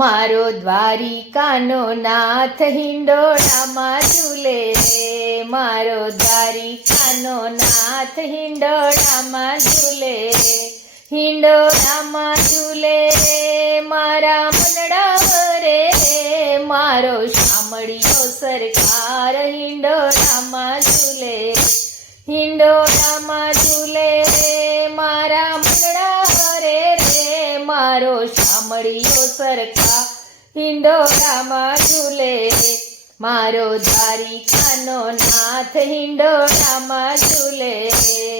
મારો દ્વારિકાનો નાથ હિંડોળામાં ઝૂલે રે, મારો દ્વારિકાનો નાથ હિંડોળામાં ઝૂલે રે, હિંડોળામાં ઝૂલે રે મારા મનડા વરે રે, મારો શામળિયો સરકાર હિંડોળામાં ઝૂલે રે, હિંડોળામાં ઝૂલે રે મારા મનડા વરે રે, મારો શામળિયો સરકાર હિંડોળામાં ઝૂલે રે, મારો દ્વારિકાનો નાથ હિંડોળામાં ઝૂલે રે,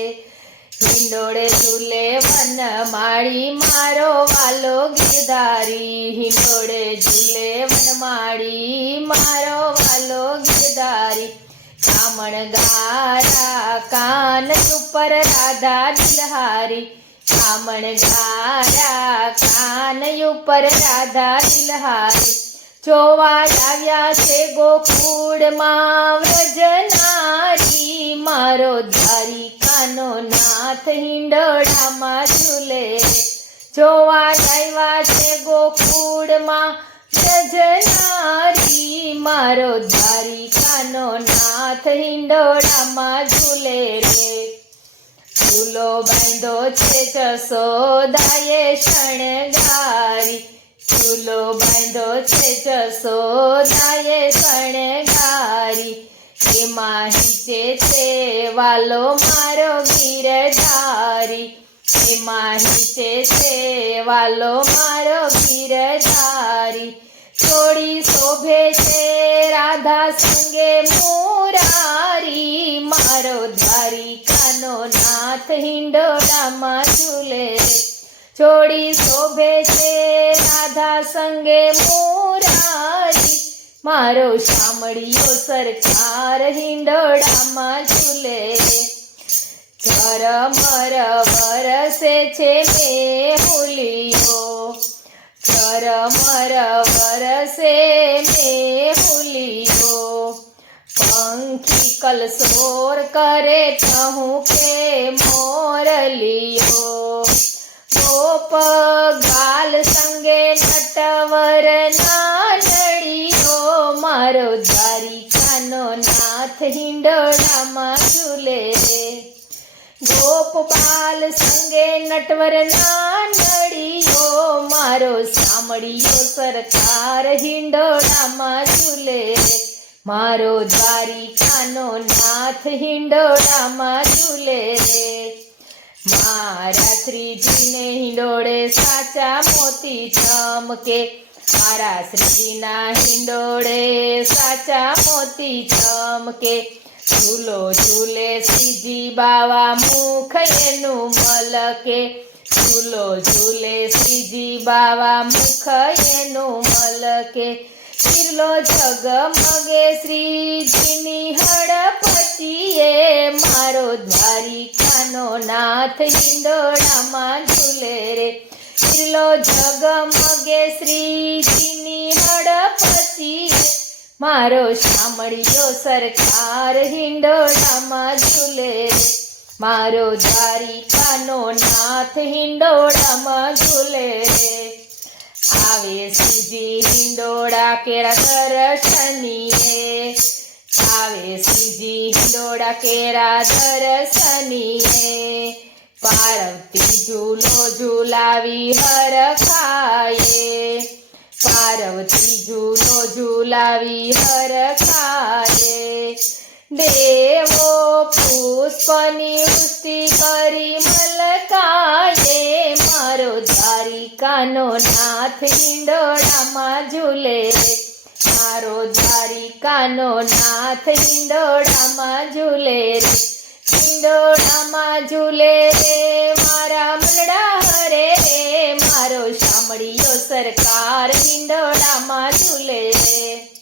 હિંડોળે ઝૂલે વનમાળી મારો વાલો ગિરધારી, હિંડોળે ઝૂલે વનમાળી મારો વાલો ગિરધારી, કામણ ગારા કાન ઉપર રાધા દિલહારી, કામણ ગારા કાન ઉપર રાધા દિલહારી, જોવા આવ્યા છે ગોકુળમાં વ્રજનારી, મારો દ્વારિકાનો નાથ હિંડોળામાં ઝૂલે રે, જોવા આવ્યા છે ગોકુળમાં વ્રજનારી, મારો દ્વારિકાનો નાથ હિંડોળામાં ઝૂલે રે, ઝૂલો બાંધો છે જશોદાએ શણગારી, ઝૂલો બાંધો છે જશોદાએ શણગારી, એમાં હિંચે છે વાલો મારો ગિરધારી, એમાં હિંચે છે વાલો મારો ગિરધારી, થોડી શોભે છે રાધા સંગે મુરારી, મારો દ્વારિકાનો નાથ હિંડોળામાં ઝૂલે રે, જોડી શોભે છે રાધા સંગે મુરારી, મારો શામળિયો સરકાર હિંડોળામાં ઝૂલે રે, ઝરમર વરસે છે મેહુલિયો, ઝરમર વરસે મેહુલિયો, પંખી કલસોર કરે કહું કે મોરલિયો, ગોપ ગાલ સંગે નટવર નાનડીઓ, મારો દ્વારિકાનો નાથ હિંડોળામાં ઝૂલે રે, ગોપપાલ સંગે નટવર નાનડીઓ, મારો શામળિયો સરકાર હિંડોળામાં ઝૂલે રે, મારો દ્વારિકાનો નાથ હિંડોળામાં ઝૂલે રે, મારા શ્રીજીને હિંડોળે સાચા મોતી ચમકે, મારા શ્રીજીના હિંડોળે સાચા મોતી ચમકે, ઝૂલો ઝૂલે શ્રીજી બાવા મુખ એનું મલકે, ઝૂલો ઝૂલે શ્રીજી બાવા મુખ એનું મલકે, બિરલો ઝગમગે શ્રીજીની હડપચીએ, મારો દ્વારિકાનો નાથ હિંડોળામાં ઝૂલે રે, બિરલો ઝગમગે શ્રીજીની હડપચીએ, મારો શામળિયો સરકાર હિંડોળામાં ઝૂલે રે, મારો દ્વારિકાનો નાથ હિંડોળામાં ઝૂલે રે, આવે શ્રીજી હિંડોળા કેરા દર્શનીએ, આવે શ્રીજી હિંડોળા કેરા દર્શનીએ, પાર્વતી ઝૂલો ઝૂલાવી હરખાયે, પાર્વતી ઝૂલો ઝૂલાવી હરખાયે, દેવો પુષ્પની વૃષ્ટિ કરી મલકાયે, મારો દ્વારિકાનો નાથ હિંડોળામાં ઝૂલે રે, મારો દ્વારિકાનો નાથ હિંડોળામાં ઝૂલે રે, હિંડોળામાં ઝૂલે રે મારા મનડા હરે રે, મારો શામળિયો સરકાર હિંડોળામાં ઝૂલે રે.